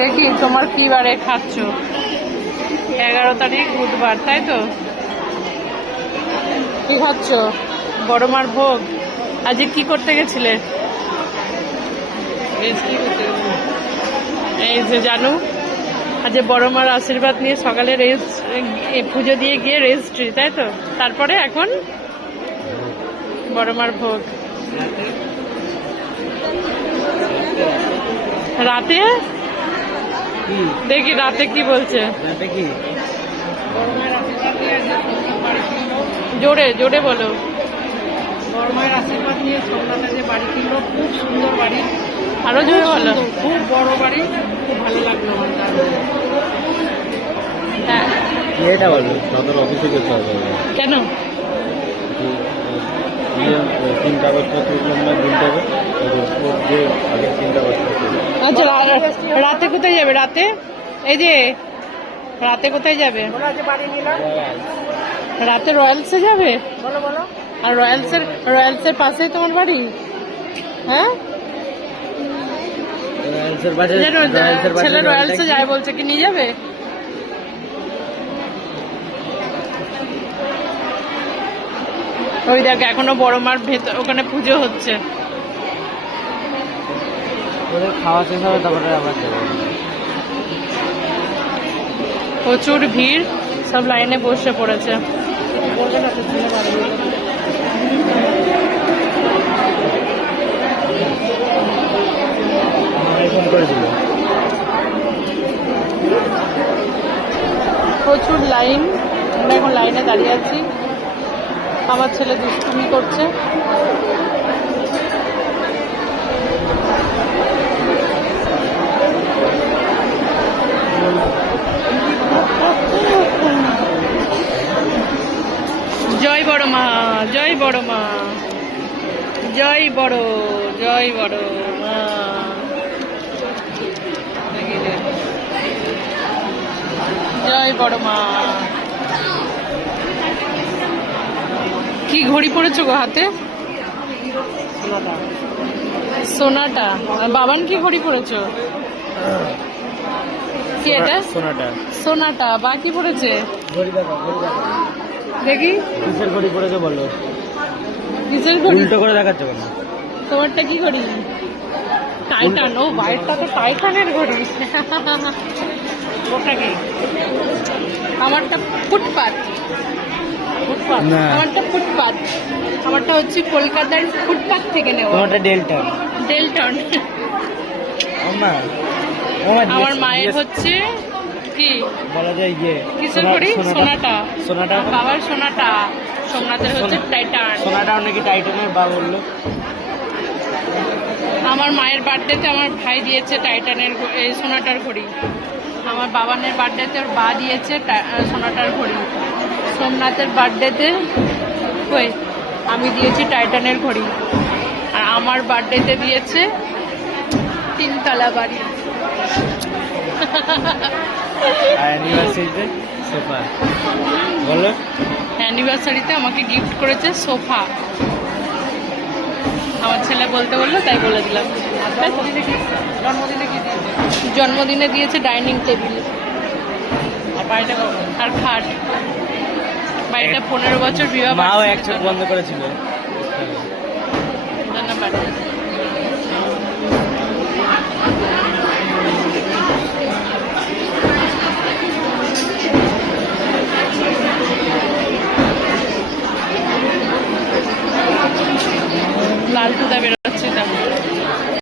দেখি তোমার কি বারে খাচ্ছ? 11 তারিখ বুধবার, তাই তো? কি খাচ্ছ? বড় মার ভোগ। আজকে কি করতে গেছিলে? এই যে জানু, আজ বড় মার আশীর্বাদ নিয়ে সকালে পুজো দিয়ে গিয়ে রেজিস্ট্রি, তাই তো? তারপরে এখন বড় মার ভোগ। রাতে দেখি রাতে কি বলছে। জোরে জোরে বলো। বড় মায়ের আশীর্বাদ নিয়ে সোমনাথে যে বাড়ি কিনলো, খুব সুন্দর বাড়ি। আরো জোরে বলো। খুব বড় বাড়ি, খুব ভালো লাগলো আমার। হ্যাঁ, এটা বলো সদর অফিসে যেতে হবে। কেন? 3টা বছর তুললাম না, দিনতে হবে যে আগের 3টা বছর। আচ্ছা, রাতে কোথায় যাবে? রাতে এই যে রাতে কোথায় যাবে? বাড়ি নিলাম, রাতে রয়্যালসে যাবে? বলো বলো। আর রয়্যালসের পাশেই তোমার বাড়ি? হ্যাঁ, ছেলে রয়্যালসে যায় বলছে, কি নিয়ে যাবে? ওই দেখ, এখনো বড় মার ভেতর ওখানে পুজো হচ্ছে। খাওয়া শেষ হবে তারপরে আবার যাবে। প্রচুর ভিড়, সব লাইনে বসে পড়েছে। প্রচুর লাইন, আমরা এখন লাইনে দাঁড়িয়ে আছি। আমার ছেলে দুষ্টুমি করছে। জয় বড় মা, জয় বড় মা, জয় বড় মা। জয় বড় মা। কি ঘড়ি পরেছো গো হাতে? সোনাটা। বাবান কি ঘড়ি পরেছো? কি এটা? সোনাটা। বা কি পরেছে দেখি? কিসের ঘড়ি পড়েছে বলো? কিসের ঘড়ি? উল্টো করে দেখাচ্ছ কেন? তোমারটা কি ঘড়ি? টাইটান। ও, বাইরটা তো টাইটানের ঘড়ি। ওটা কি? আমারটা ফুটপাত। না। আমারটা ফুটপাত। আমারটা হচ্ছে কলকাতার ফুটপাত থেকে নেওয়া। তোমারটা ডেল্টন। আমার মায়ের হচ্ছে কি বলা যায় কিসের ঘড়ি? সোনাটা। সোনাটা। বাবার সোনাটা। সোমনাথের হচ্ছে টাইটান। সোনাটা নাকি টাইটানের বা বললো। আমার মায়ের বার্থডেতে আমার ভাই দিয়েছে টাইটানের এই সোনাটার ঘড়ি। আমার বাবানের বার্থডেতে ওর বা দিয়েছে সোনাটার ঘড়ি। সোমনাথের বার্থডেতে কই আমি দিয়েছি টাইটানের ঘড়ি। আর আমার বার্থডেতে দিয়েছে 3তলা বাড়ি। অ্যানিভার্সারিতে সোফা বলো। অ্যানিভার্সারিতে আমাকে গিফট করেছে সোফা। আমার ছেলে বলতে বললো, তাই বলে দিলাম। জন্মদিনে দিয়েছে ডাইনিং টেবিল আর খাট। বাড়িটা 15 বছর বিবাহ। মাও এক চোখ বন্ধ করেছিল। ধন্যবাদ। লালটুদা বেরোচ্ছে।